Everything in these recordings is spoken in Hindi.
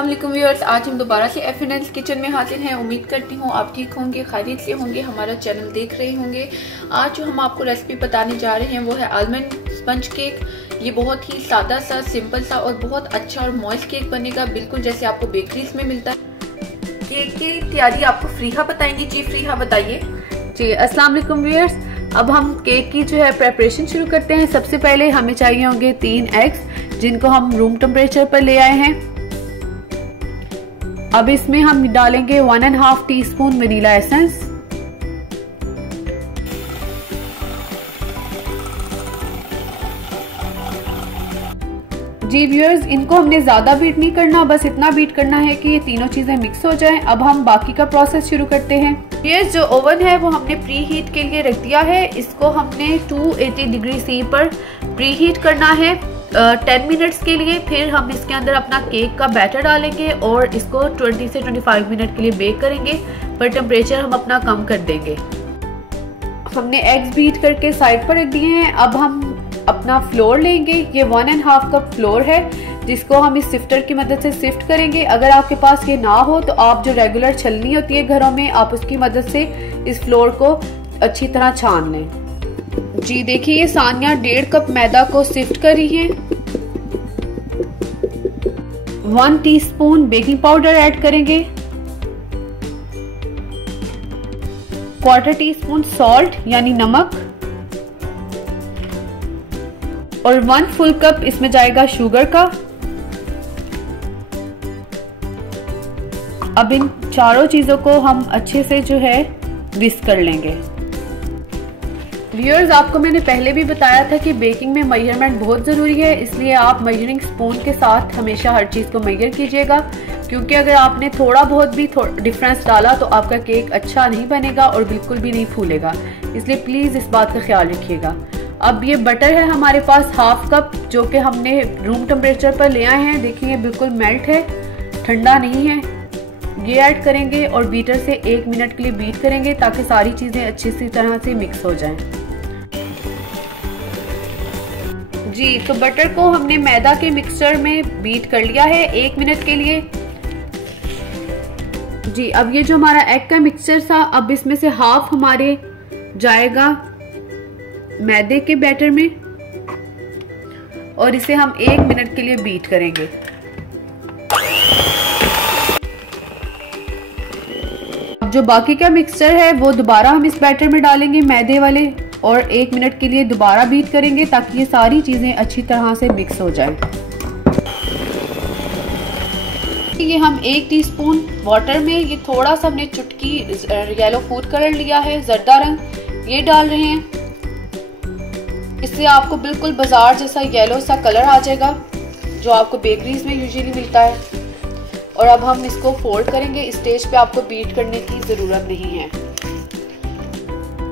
अस्सलाम वालेकुम व्यूअर्स, आज हम दोबारा से FNL किचन में हाजिर हैं। उम्मीद करती हूँ आप ठीक होंगे, खैरियत से होंगे, हमारा चैनल देख रहे होंगे। आज जो हम आपको रेसिपी बताने जा रहे हैं वो है आलमंड स्पंज केक। ये बहुत ही सादा सा, सिंपल सा और बहुत अच्छा और मॉइस्ट केक बनेगा, बिल्कुल जैसे आपको बेकरीज में मिलता है। केक की तैयारी आपको फ्रीहा बताएंगे। जी फ्रीहा बताइए। जी अस्सलाम वालेकुम व्यूअर्स, अब हम केक की जो है प्रेपरेशन शुरू करते हैं। सबसे पहले हमें चाहिए होंगे 3 एग्स, जिनको हम रूम टेम्परेचर पर ले आए हैं। अब इसमें हम डालेंगे 1.5 टीस्पून वनीला एसेंस, जी व्यूअर्स इनको हमने ज्यादा बीट नहीं करना, बस इतना बीट करना है कि ये तीनों चीजें मिक्स हो जाएं। अब हम बाकी का प्रोसेस शुरू करते हैं। ये जो ओवन है वो हमने प्री हीट के लिए रख दिया है। इसको हमने 280 डिग्री सी पर प्री हीट करना है 10 मिनट्स के लिए। फिर हम इसके अंदर अपना केक का बैटर डालेंगे और इसको 20 से 25 मिनट के लिए बेक करेंगे, पर टेम्परेचर हम अपना कम कर देंगे। हमने एग्स बीट करके साइड पर रख दिए हैं। अब हम अपना फ्लोर लेंगे। ये 1.5 कप फ्लोर है, जिसको हम इस सिफ्टर की मदद से सिफ्ट करेंगे। अगर आपके पास ये ना हो तो आप जो रेगुलर छलनी होती है घरों में, आप उसकी मदद से इस फ्लोर को अच्छी तरह छान लें। जी देखिए, ये सानिया 1.5 कप मैदा को सिफ्ट कर रही है। 1 टीस्पून बेकिंग पाउडर ऐड करेंगे, 1/4 टीस्पून सॉल्ट यानी नमक, और 1 फुल कप इसमें जाएगा शुगर का। अब इन चारों चीजों को हम अच्छे से जो है विस्क कर लेंगे। व्यूअर्स, आपको मैंने पहले भी बताया था कि बेकिंग में मेजरमेंट बहुत जरूरी है, इसलिए आप मेजरिंग स्पून के साथ हमेशा हर चीज को मेजर कीजिएगा, क्योंकि अगर आपने थोड़ा बहुत भी डिफरेंस डाला तो आपका केक अच्छा नहीं बनेगा और बिल्कुल भी नहीं फूलेगा। इसलिए प्लीज इस बात का ख्याल रखिएगा। अब ये बटर है हमारे पास 1/2 कप, जो कि हमने रूम टेम्परेचर पर ले आए हैं। देखिए बिल्कुल मेल्ट है, ठंडा नहीं है। ये ऐड करेंगे और बीटर से 1 मिनट के लिए बीट करेंगे ताकि सारी चीजें अच्छी सी तरह से मिक्स हो जाएं। जी तो बटर को हमने मैदा के मिक्सचर में बीट कर लिया है 1 मिनट के लिए। जी अब ये जो हमारा एग का मिक्सचर था, अब इसमें से हाफ हमारे जाएगा मैदे के बैटर में और इसे हम 1 मिनट के लिए बीट करेंगे। अब जो बाकी का मिक्सचर है वो दोबारा हम इस बैटर में डालेंगे मैदे वाले, और 1 मिनट के लिए दोबारा बीट करेंगे ताकि ये सारी चीजें अच्छी तरह से मिक्स हो जाए। ये हम 1 टीस्पून वाटर में ये थोड़ा सा हमने चुटकी येलो फूड कलर लिया है, जर्दा रंग, ये डाल रहे हैं। इससे आपको बिल्कुल बाजार जैसा येलो सा कलर आ जाएगा जो आपको बेकरीज में यूजुअली मिलता है। और अब हम इसको फोल्ड करेंगे। इस स्टेज पे आपको बीट करने की जरूरत नहीं है।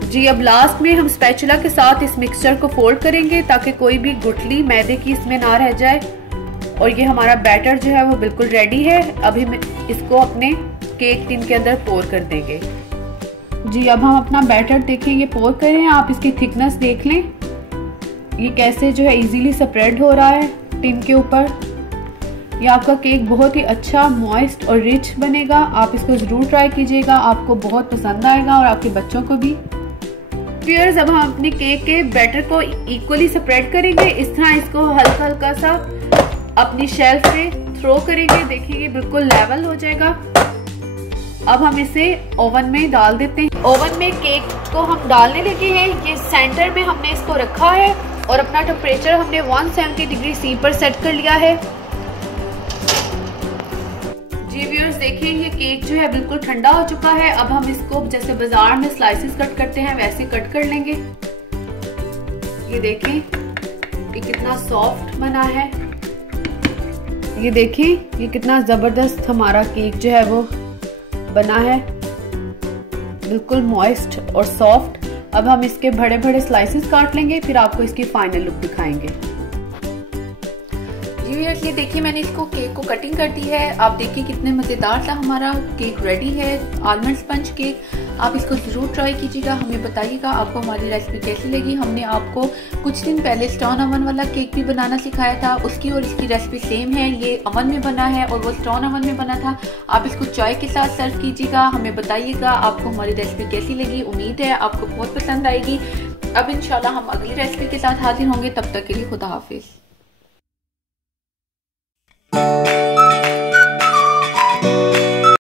जी अब लास्ट में हम स्पैचुला के साथ इस मिक्सचर को फोल्ड करेंगे ताकि कोई भी गुठली मैदे की इसमें ना रह जाए। और ये हमारा बैटर जो है वो बिल्कुल रेडी है। अभी इसको अपने केक टिन के अंदर पोर कर देंगे। जी अब हम अपना बैटर देखें, ये पोर करें। आप इसकी थिकनेस देख लें, ये कैसे जो है इजीली स्प्रेड हो रहा है टिन के ऊपर। ये आपका केक बहुत ही अच्छा, मॉइस्ट और रिच बनेगा। आप इसको जरूर ट्राई कीजिएगा, आपको बहुत पसंद आएगा और आपके बच्चों को भी। व्यूअर्स, अब हम अपने केक के बैटर को इक्वली स्प्रेड करेंगे। इस तरह इसको हल्का हल्का सा अपनी शेल्फ पे थ्रो करेंगे। देखिए बिल्कुल लेवल हो जाएगा। अब हम इसे ओवन में डाल देते हैं। ओवन में केक को हम डालने लगे हैं। ये सेंटर में हमने इसको रखा है और अपना टेम्परेचर हमने 170 डिग्री सी पर सेट कर लिया है। जी व्यूअर्स, देखिए ये केक जो है बिल्कुल ठंडा हो चुका है। अब हम इसको जैसे बाजार में स्लाइसेस कट करते हैं वैसे कट कर लेंगे। ये देखें ये कितना सॉफ्ट बना है। ये देखिए ये कितना जबरदस्त हमारा केक जो है वो बना है, बिल्कुल मॉइस्ट और सॉफ्ट। अब हम इसके बड़े बड़े स्लाइसेस काट लेंगे, फिर आपको इसकी फाइनल लुक दिखाएंगे। जी व्यूअर्स ये देखिए मैंने इसको केक को कटिंग कर दी है। आप देखिए कितने मज़ेदार सा हमारा केक रेडी है, आलमंड स्पंज केक। आप इसको ज़रूर ट्राई कीजिएगा, हमें बताइएगा आपको हमारी रेसिपी कैसी लगी। हमने आपको कुछ दिन पहले स्टोन ओवन वाला केक भी बनाना सिखाया था, उसकी और इसकी रेसिपी सेम है। ये ओवन में बना है और वो स्टोन ओवन में बना था। आप इसको चाय के साथ सर्व कीजिएगा, हमें बताइएगा आपको हमारी रेसिपी कैसी लगी। उम्मीद है आपको बहुत पसंद आएगी। अब इंशाल्लाह हम अगली रेसिपी के साथ हाजिर होंगे, तब तक के लिए खुदा हाफिज़।